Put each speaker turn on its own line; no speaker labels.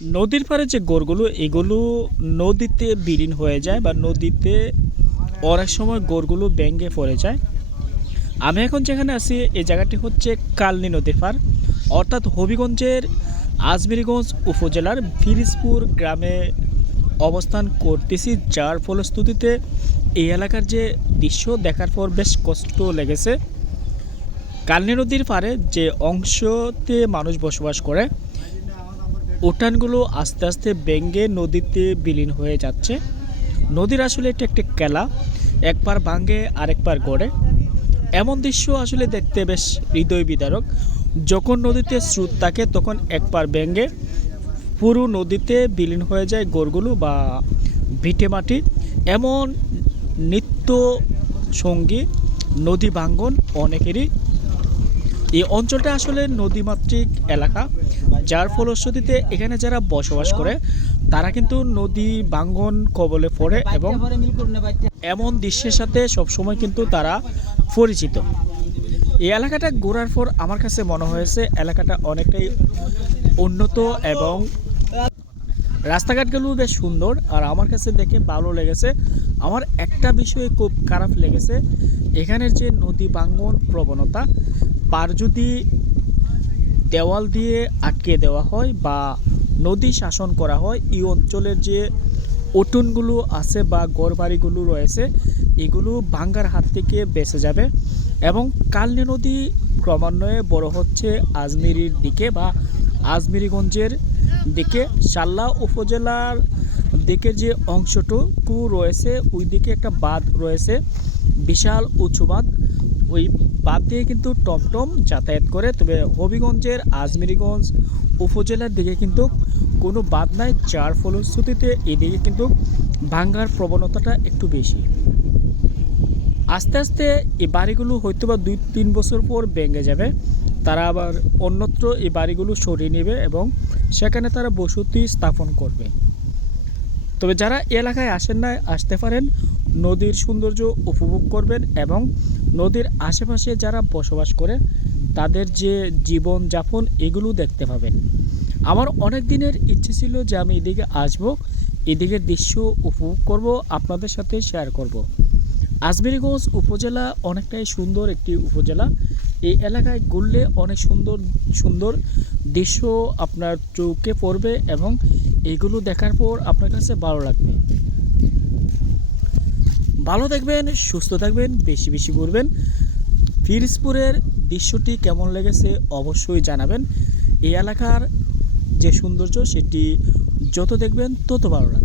নদীর পাড়ে যে গোরগুলো, এগুলো নদীতে বিলীন হয়ে যায় বা নদীতে অনেক সময় গোরগুলো ব্যাঙ্গে পড়ে যায়। আমি এখন যেখানে আছি, এই জায়গাটি হচ্ছে কালনি নদীর পাড়। অর্থাৎ হবিগঞ্জের আজমিরিগঞ্জ উপজেলার ফিরিজপুর গ্রামে অবস্থান করতেছি, যার ফলশ্রুতিতে এই এলাকার যে দৃশ্য দেখার পর বেশ কষ্ট লেগেছে। কালনি নদীর পাড়ে যে অংশতে মানুষ বসবাস করে উঠানগুলো আস্তে আস্তে ব্যঙ্গে নদীতে বিলীন হয়ে যাচ্ছে। নদীর আসলে এটা একটি খেলা, একবার ভাঙে আরেকবার গড়ে। এমন দৃশ্য আসলে দেখতে বেশ হৃদয় বিদারক যখন নদীতে স্রোত থাকে, তখন একবার ব্যঙ্গে পুরো নদীতে বিলীন হয়ে যায় গোরগুলো বা ভিটে মাটি। এমন নিত্য সঙ্গী নদী ভাঙ্গন অনেকেরই এই অঞ্চলটা আসলে নদীমাতৃক এলাকা, যার ফলশ্রুতিতে এখানে যারা বসবাস করে, তারা কিন্তু নদী ভাঙ্গন কবলে পড়ে এবং এমন দৃশ্যের সাথে সবসময় কিন্তু তারা পরিচিত। এই এলাকাটা ঘোরার পর আমার কাছে মনে হয়েছে এলাকাটা অনেকটাই উন্নত এবং রাস্তাঘাটগুলো বেশ সুন্দর আর আমার কাছে দেখে ভালো লেগেছে। আমার একটা বিষয়ে খুব খারাপ লেগেছে, এখানের যে নদী ভাঙ্গন প্রবণতা পার যদি দেওয়াল দিয়ে আটকে দেওয়া হয় বা নদী শাসন করা হয় এই অঞ্চলের যে উঠোনগুলো আছে বা ঘরবাড়িগুলো রয়েছে, এগুলো ভাঙ্গার হাত থেকে বেঁচে যাবে এবং কালনী নদী ক্রমান্বয়ে বড় হচ্ছে আজমিরির দিকে বা আজমিরিগঞ্জের দিকে। সাল্লা উপজেলার দিকে যে অংশটুকু রয়েছে ওই দিকে একটা বাঁধ রয়েছে, বিশাল উঁচু বাঁধ। ওই বাদ দিয়ে কিন্তু টমটম যাতায়াত করে। তবে হবিগঞ্জের আজমিরিগঞ্জ উপজেলার দিকে কিন্তু কোনো বাদ নাই, যার ফলশ্রুতিতে এদিকে কিন্তু ভাঙ্গার প্রবণতাটা একটু বেশি। আস্তে আস্তে এই বাড়িগুলো হয়তো বা দুই তিন বছর পর ভেঙে যাবে। তারা আবার অন্যত্র এই বাড়িগুলো সরিয়ে নেবে এবং সেখানে তারা বসতি স্থাপন করবে। তবে যারা এলাকায় আসেন না, আসতে পারেন। নদীর সৌন্দর্য উপভোগ করবেন এবং নদীর আশেপাশে যারা বসবাস করে, তাদের যে জীবন যাপন এগুলো দেখতে পাবেন। আমার অনেক দিনের ইচ্ছে ছিল যে আমি এদিকে আসব এদিকের দৃশ্য উপভোগ করব, আপনাদের সাথে শেয়ার করব। আজমেরিগঞ্জ উপজেলা অনেকটাই সুন্দর একটি উপজেলা। এই এলাকায় ঘুরলে অনেক সুন্দর সুন্দর দৃশ্য আপনার চোখে পড়বে এবং এগুলো দেখার পর আপনার কাছে ভালো লাগবে। ভালো থাকবেন, সুস্থ থাকবেন, বেশি বেশি ঘুরবেন ফিরিজপুরের দৃশ্যটি কেমন লেগেছে অবশ্যই জানাবেন। এই এলাকার যে সৌন্দর্য, সেটি যত দেখবেন, তত ভালো লাগবে।